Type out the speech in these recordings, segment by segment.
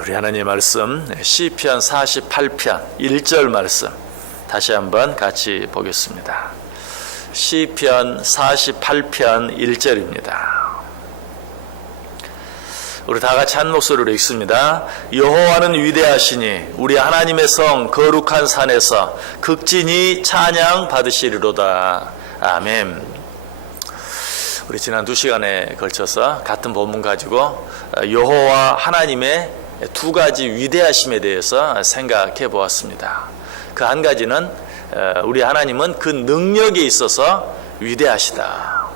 우리 하나님의 말씀 시편 48편 1절 말씀 다시 한번 같이 보겠습니다. 시편 48편 1절입니다. 우리 다 같이 한 목소리로 읽습니다. 여호와는 위대하시니 우리 하나님의 성 거룩한 산에서 극진히 찬양 받으시리로다. 아멘. 우리 지난 2시간에 걸쳐서 같은 본문 가지고 여호와 하나님의 두 가지 위대하심에 대해서 생각해 보았습니다. 그 한 가지는 우리 하나님은 그 능력에 있어서 위대하시다.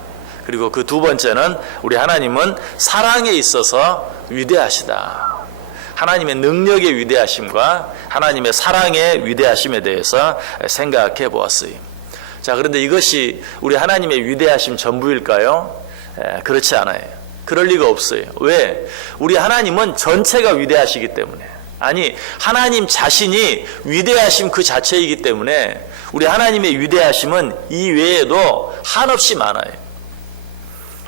그리고 그 두 번째는 우리 하나님은 사랑에 있어서 위대하시다. 하나님의 능력의 위대하심과 하나님의 사랑의 위대하심에 대해서 생각해 보았어요. 자, 그런데 이것이 우리 하나님의 위대하심 전부일까요? 그렇지 않아요. 그럴 리가 없어요. 왜? 우리 하나님은 전체가 위대하시기 때문에, 아니 하나님 자신이 위대하심 그 자체이기 때문에 우리 하나님의 위대하심은 이 외에도 한없이 많아요.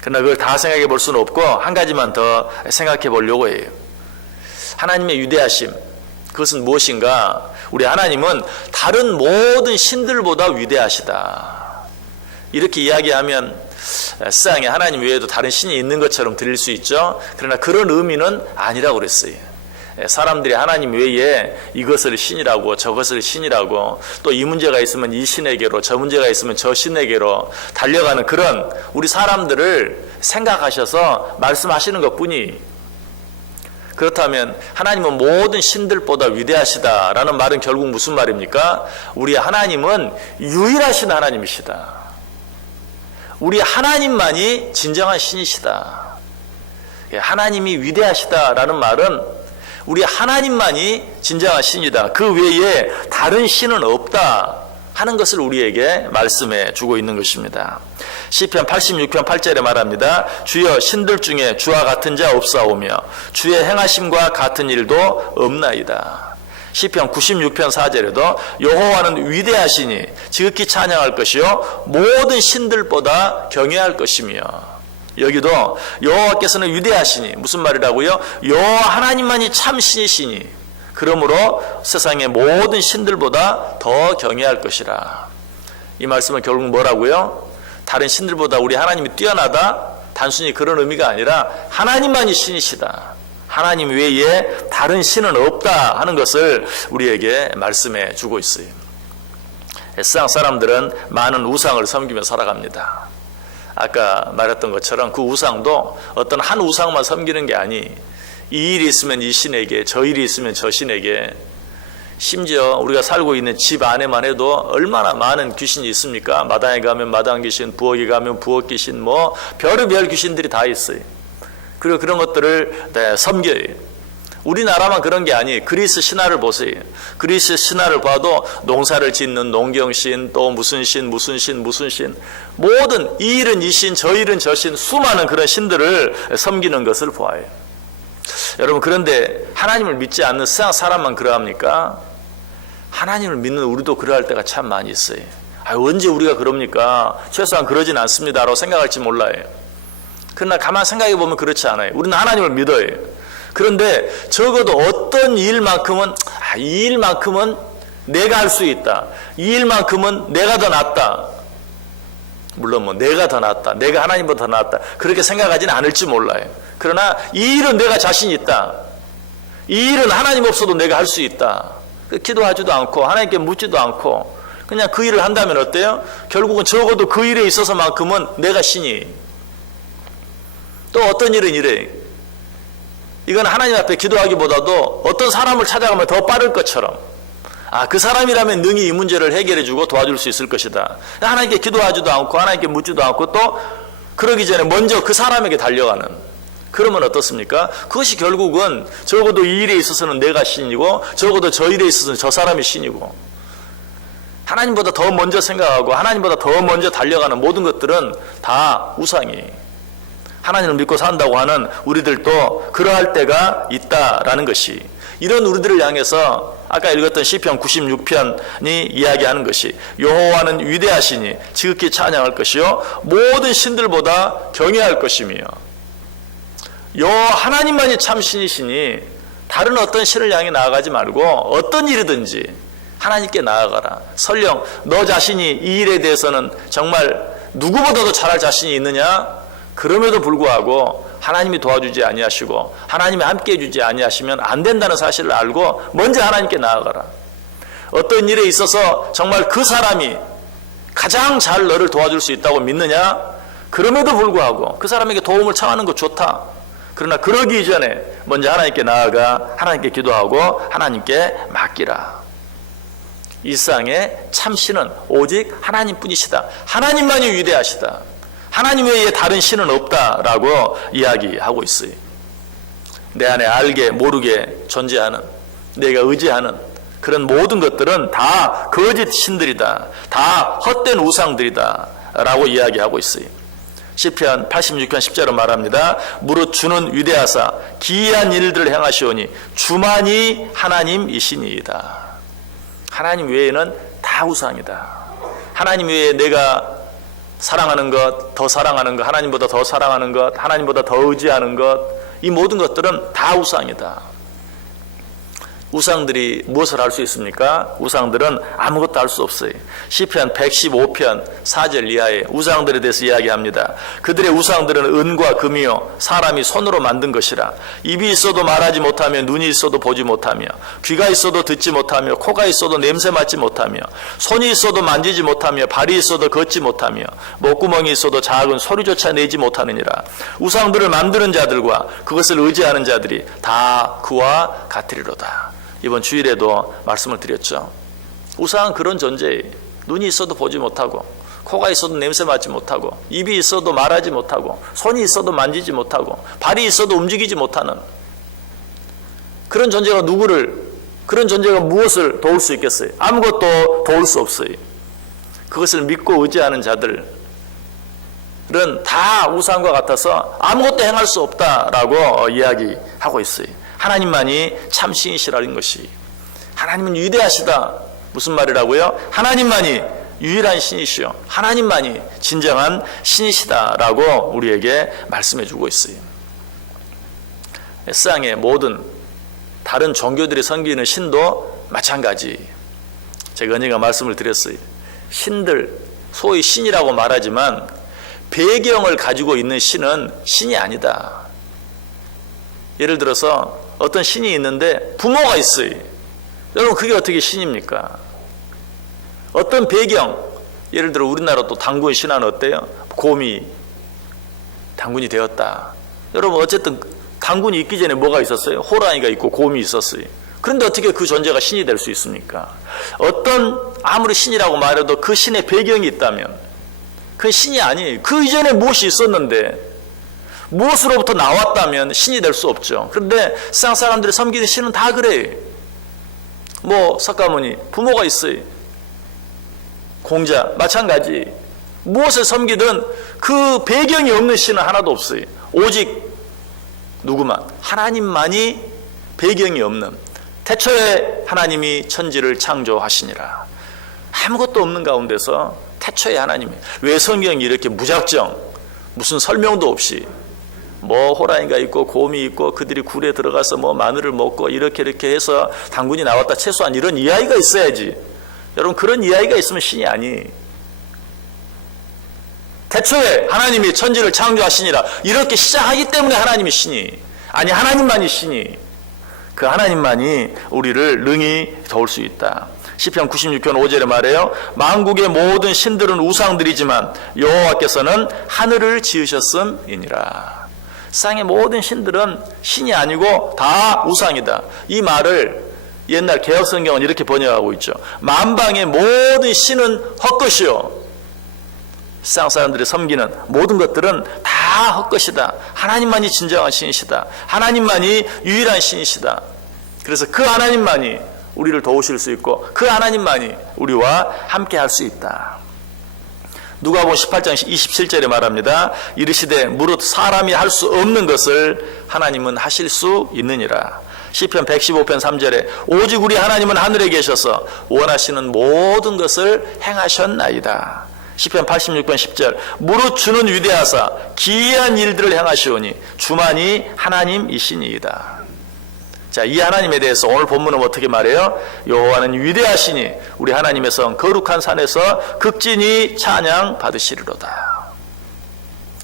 그러나 그걸 다 생각해 볼 수는 없고 한 가지만 더 생각해 보려고 해요. 하나님의 위대하심, 그것은 무엇인가? 우리 하나님은 다른 모든 신들보다 위대하시다. 이렇게 이야기하면 세상에 하나님 외에도 다른 신이 있는 것처럼 들릴 수 있죠. 그러나 그런 의미는 아니라고 그랬어요. 사람들이 하나님 외에 이것을 신이라고 저것을 신이라고 또 이 문제가 있으면 이 신에게로 저 문제가 있으면 저 신에게로 달려가는 그런 우리 사람들을 생각하셔서 말씀하시는 것뿐이, 그렇다면 하나님은 모든 신들보다 위대하시다라는 말은 결국 무슨 말입니까? 우리 하나님은 유일하신 하나님이시다. 우리 하나님만이 진정한 신이시다. 하나님이 위대하시다라는 말은 우리 하나님만이 진정한 신이다. 그 외에 다른 신은 없다 하는 것을 우리에게 말씀해 주고 있는 것입니다. 시편 86편 8절에 말합니다. 주여 신들 중에 주와 같은 자 없사오며 주의 행하심과 같은 일도 없나이다. 시편 96편 4절에도 여호와는 위대하시니 지극히 찬양할 것이요 모든 신들보다 경외할 것이며, 여기도 여호와께서는 위대하시니 무슨 말이라고요? 여호와 하나님만이 참 신이시니 그러므로 세상의 모든 신들보다 더 경외할 것이라. 이 말씀은 결국 뭐라고요? 다른 신들보다 우리 하나님이 뛰어나다? 단순히 그런 의미가 아니라 하나님만이 신이시다. 하나님 외에 다른 신은 없다 하는 것을 우리에게 말씀해 주고 있어요. 세상 사람들은 많은 우상을 섬기며 살아갑니다. 아까 말했던 것처럼 그 우상도 어떤 한 우상만 섬기는 게 아니, 이 일이 있으면 이 신에게, 저 일이 있으면 저 신에게, 심지어 우리가 살고 있는 집 안에만 해도 얼마나 많은 귀신이 있습니까? 마당에 가면 마당 귀신, 부엌에 가면 부엌 귀신, 뭐 별의별 귀신들이 다 있어요. 그리고 그런 것들을 섬겨요. 우리나라만 그런 게 아니, 그리스 신화를 보세요. 그리스 신화를 봐도 농사를 짓는 농경신, 또 무슨 신, 모든 이 일은 이 신, 저 일은 저 신, 수많은 그런 신들을 섬기는 것을 보아요. 여러분, 그런데 하나님을 믿지 않는 세상 사람만 그러합니까? 하나님을 믿는 우리도 그러할 때가 참 많이 있어요. 언제 우리가 그럽니까? 최소한 그러진 않습니다 라고 생각할지 몰라요. 그러나 가만 생각해 보면 그렇지 않아요. 우리는 하나님을 믿어요. 그런데 적어도 어떤 일만큼은 이 일만큼은 내가 할 수 있다, 이 일만큼은 내가 더 낫다, 물론 뭐 내가 더 낫다, 내가 하나님보다 더 낫다 그렇게 생각하지는 않을지 몰라요. 그러나 이 일은 내가 자신 있다, 이 일은 하나님 없어도 내가 할 수 있다, 기도하지도 않고 하나님께 묻지도 않고 그냥 그 일을 한다면 어때요? 결국은 적어도 그 일에 있어서만큼은 내가 신이. 또 어떤 일은 이래, 이건 하나님 앞에 기도하기보다도 어떤 사람을 찾아가면 더 빠를 것처럼, 그 사람이라면 능히 이 문제를 해결해주고 도와줄 수 있을 것이다. 하나님께 기도하지도 않고 하나님께 묻지도 않고 또 그러기 전에 먼저 그 사람에게 달려가는, 그러면 어떻습니까? 그것이 결국은 적어도 이 일에 있어서는 내가 신이고 적어도 저 일에 있어서는 저 사람이 신이고, 하나님보다 더 먼저 생각하고 하나님보다 더 먼저 달려가는 모든 것들은 다 우상이. 하나님을 믿고 산다고 하는 우리들도 그러할 때가 있다라는 것이, 이런 우리들을 향해서 아까 읽었던 시편 96편이 이야기하는 것이 여호와는 위대하시니 지극히 찬양할 것이요 모든 신들보다 경외할 것이며, 여호와 하나님만이 참 신이시니 다른 어떤 신을 향해 나아가지 말고 어떤 일이든지 하나님께 나아가라. 설령 너 자신이 이 일에 대해서는 정말 누구보다도 잘할 자신이 있느냐? 그럼에도 불구하고 하나님이 도와주지 아니하시고 하나님이 함께해 주지 아니하시면 안 된다는 사실을 알고 먼저 하나님께 나아가라. 어떤 일에 있어서 정말 그 사람이 가장 잘 너를 도와줄 수 있다고 믿느냐? 그럼에도 불구하고 그 사람에게 도움을 청하는 거 좋다. 그러나 그러기 이전에 먼저 하나님께 나아가 하나님께 기도하고 하나님께 맡기라. 이 세상에 참신은 오직 하나님뿐이시다. 하나님만이 위대하시다. 하나님 외에 다른 신은 없다라고 이야기하고 있어요. 내 안에 알게 모르게 존재하는, 내가 의지하는 그런 모든 것들은 다 거짓 신들이다. 다 헛된 우상들이다 라고 이야기하고 있어요. 시편 86편 10절은 말합니다. 무릇 주는 위대하사 기이한 일들을 행하시오니 주만이 하나님이시니이다. 하나님 외에는 다 우상이다. 하나님 외에 내가 사랑하는 것, 더 사랑하는 것, 하나님보다 더 사랑하는 것, 하나님보다 더 의지하는 것, 이 모든 것들은 다 우상이다. 우상들이 무엇을 할 수 있습니까? 우상들은 아무것도 할 수 없어요. 시편 115편 4절 이하에 우상들에 대해서 이야기합니다. 그들의 우상들은 은과 금이요 사람이 손으로 만든 것이라. 입이 있어도 말하지 못하며 눈이 있어도 보지 못하며 귀가 있어도 듣지 못하며 코가 있어도 냄새 맡지 못하며 손이 있어도 만지지 못하며 발이 있어도 걷지 못하며 목구멍이 있어도 작은 소리조차 내지 못하느니라. 우상들을 만드는 자들과 그것을 의지하는 자들이 다 그와 같으리로다. 이번 주일에도 말씀을 드렸죠. 우상은 그런 존재예요. 눈이 있어도 보지 못하고 코가 있어도 냄새 맡지 못하고 입이 있어도 말하지 못하고 손이 있어도 만지지 못하고 발이 있어도 움직이지 못하는 그런 존재가 그런 존재가 무엇을 도울 수 있겠어요? 아무것도 도울 수 없어요. 그것을 믿고 의지하는 자들은 다 우상과 같아서 아무것도 행할 수 없다라고 이야기하고 있어요. 하나님만이 참신이시라는 것이. 하나님은 위대하시다. 무슨 말이라고요? 하나님만이 유일한 신이시요 하나님만이 진정한 신이시다라고 우리에게 말씀해 주고 있어요. 세상의 모든 다른 종교들이 섬기는 신도 마찬가지. 제가 언젠가 말씀을 드렸어요. 신들, 소위 신이라고 말하지만 배경을 가지고 있는 신은 신이 아니다. 예를 들어서 어떤 신이 있는데 부모가 있어요. 여러분 그게 어떻게 신입니까? 어떤 배경, 예를 들어 우리나라 또 당군 신화는 어때요? 곰이 당군이 되었다. 여러분 어쨌든 당군이 있기 전에 뭐가 있었어요? 호랑이가 있고 곰이 있었어요. 그런데 어떻게 그 존재가 신이 될 수 있습니까? 아무리 신이라고 말해도 그 신의 배경이 있다면 그 신이 아니에요. 그 이전에 무엇이 있었는데 무엇으로부터 나왔다면 신이 될 수 없죠. 그런데 세상 사람들이 섬기는 신은 다 그래요. 석가모니 부모가 있어요. 공자 마찬가지. 무엇을 섬기든 그 배경이 없는 신은 하나도 없어요. 오직 누구만? 하나님만이 배경이 없는. 태초에 하나님이 천지를 창조하시니라. 아무것도 없는 가운데서 태초에 하나님이. 왜 성경이 이렇게 무작정 무슨 설명도 없이 호랑이가 있고 곰이 있고 그들이 굴에 들어가서 마늘을 먹고 이렇게 해서 당군이 나왔다. 최소한 이런 이야기가 있어야지. 여러분 그런 이야기가 있으면 신이 아니. 태초에 하나님이 천지를 창조하시니라. 이렇게 시작하기 때문에 하나님이 신이. 아니 하나님만이 신이. 그 하나님만이 우리를 능히 도울 수 있다. 시편 96편 5절에 말해요. 만국의 모든 신들은 우상들이지만 여호와께서는 하늘을 지으셨음이니라. 세상의 모든 신들은 신이 아니고 다 우상이다. 이 말을 옛날 개혁성경은 이렇게 번역하고 있죠. 만방의 모든 신은 헛것이요. 세상 사람들이 섬기는 모든 것들은 다 헛것이다. 하나님만이 진정한 신이시다. 하나님만이 유일한 신이시다. 그래서 그 하나님만이 우리를 도우실 수 있고 그 하나님만이 우리와 함께 할 수 있다. 누가복음 18장 27절에 말합니다. 이르시되 무릇 사람이 할 수 없는 것을 하나님은 하실 수 있느니라. 시편 115편 3절에 오직 우리 하나님은 하늘에 계셔서 원하시는 모든 것을 행하셨나이다. 시편 86편 10절 무릇 주는 위대하사 기이한 일들을 행하시오니 주만이 하나님이시니이다. 자, 이 하나님에 대해서 오늘 본문은 어떻게 말해요? 여호와는 위대하시니 우리 하나님의 성 거룩한 산에서 극진히 찬양 받으시리로다.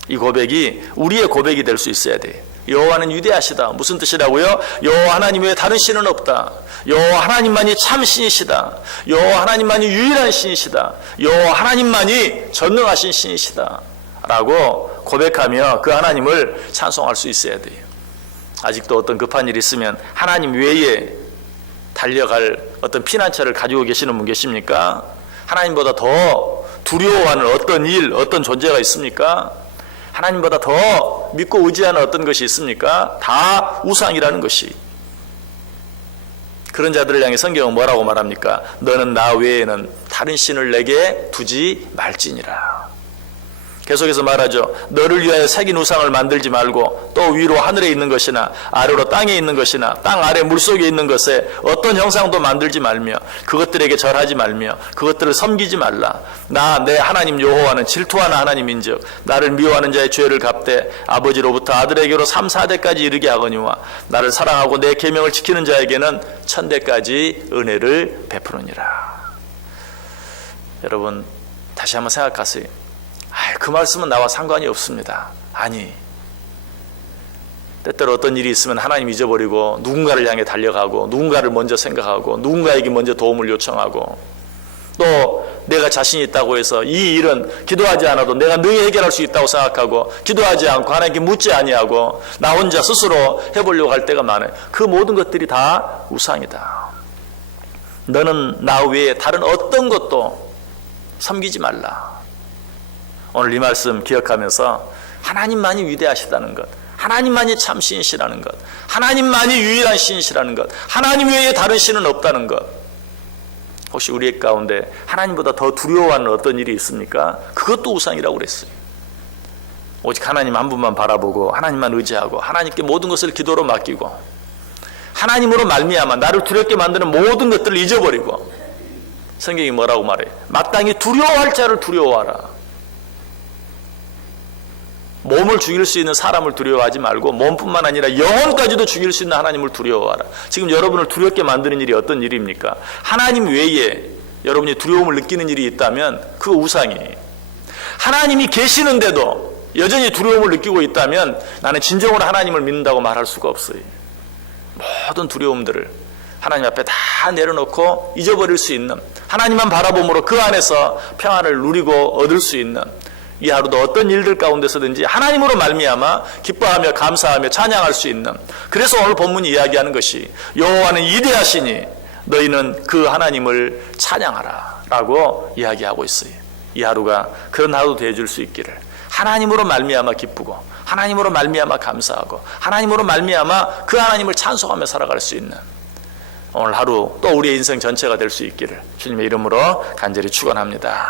이 고백이 우리의 고백이 될 수 있어야 돼. 여호와는 위대하시다. 무슨 뜻이라고요? 여호와 하나님 외에 다른 신은 없다. 여호와 하나님만이 참 신이시다. 여호와 하나님만이 유일한 신이시다. 여호와 하나님만이 전능하신 신이시다. 라고 고백하며 그 하나님을 찬송할 수 있어야 돼요. 아직도 어떤 급한 일이 있으면 하나님 외에 달려갈 어떤 피난처를 가지고 계시는 분 계십니까? 하나님보다 더 두려워하는 어떤 일, 어떤 존재가 있습니까? 하나님보다 더 믿고 의지하는 어떤 것이 있습니까? 다 우상이라는 것이. 그런 자들을 향해 성경은 뭐라고 말합니까? 너는 나 외에는 다른 신을 내게 두지 말지니라. 계속해서 말하죠. 너를 위하여 새긴 우상을 만들지 말고 또 위로 하늘에 있는 것이나 아래로 땅에 있는 것이나 땅 아래 물속에 있는 것에 어떤 형상도 만들지 말며 그것들에게 절하지 말며 그것들을 섬기지 말라. 나 내 하나님 여호와는 질투하는 하나님인즉 나를 미워하는 자의 죄를 갚되 아버지로부터 아들에게로 3, 4대까지 이르게 하거니와 나를 사랑하고 내 계명을 지키는 자에게는 1000대까지 은혜를 베푸느니라. 여러분 다시 한번 생각하세요. 그 말씀은 나와 상관이 없습니다. 아니, 때때로 어떤 일이 있으면 하나님 잊어버리고 누군가를 향해 달려가고 누군가를 먼저 생각하고 누군가에게 먼저 도움을 요청하고 또 내가 자신이 있다고 해서 이 일은 기도하지 않아도 내가 능히 해결할 수 있다고 생각하고 기도하지 않고 하나님께 묻지 아니하고 나 혼자 스스로 해보려고 할 때가 많아요. 그 모든 것들이 다 우상이다. 너는 나 외에 다른 어떤 것도 섬기지 말라. 오늘 이 말씀 기억하면서 하나님만이 위대하시다는 것, 하나님만이 참 신이시라는 것, 하나님만이 유일한 신이시라는 것, 하나님 외에 다른 신은 없다는 것. 혹시 우리 가운데 하나님보다 더 두려워하는 어떤 일이 있습니까? 그것도 우상이라고 그랬어요. 오직 하나님 한 분만 바라보고 하나님만 의지하고 하나님께 모든 것을 기도로 맡기고 하나님으로 말미암아 나를 두렵게 만드는 모든 것들을 잊어버리고, 성경이 뭐라고 말해요? 마땅히 두려워할 자를 두려워하라. 몸을 죽일 수 있는 사람을 두려워하지 말고 몸뿐만 아니라 영혼까지도 죽일 수 있는 하나님을 두려워하라. 지금 여러분을 두렵게 만드는 일이 어떤 일입니까? 하나님 외에 여러분이 두려움을 느끼는 일이 있다면 그거 우상이에요. 하나님이 계시는데도 여전히 두려움을 느끼고 있다면 나는 진정으로 하나님을 믿는다고 말할 수가 없어요. 모든 두려움들을 하나님 앞에 다 내려놓고 잊어버릴 수 있는, 하나님만 바라봄으로 그 안에서 평안을 누리고 얻을 수 있는, 이 하루도 어떤 일들 가운데서든지 하나님으로 말미암아 기뻐하며 감사하며 찬양할 수 있는, 그래서 오늘 본문이 이야기하는 것이 여호와는 위대하시니 너희는 그 하나님을 찬양하라 라고 이야기하고 있어요. 이 하루가 그런 하루도 되어줄 수 있기를, 하나님으로 말미암아 기쁘고 하나님으로 말미암아 감사하고 하나님으로 말미암아 그 하나님을 찬송하며 살아갈 수 있는 오늘 하루 또 우리의 인생 전체가 될 수 있기를 주님의 이름으로 간절히 축원합니다.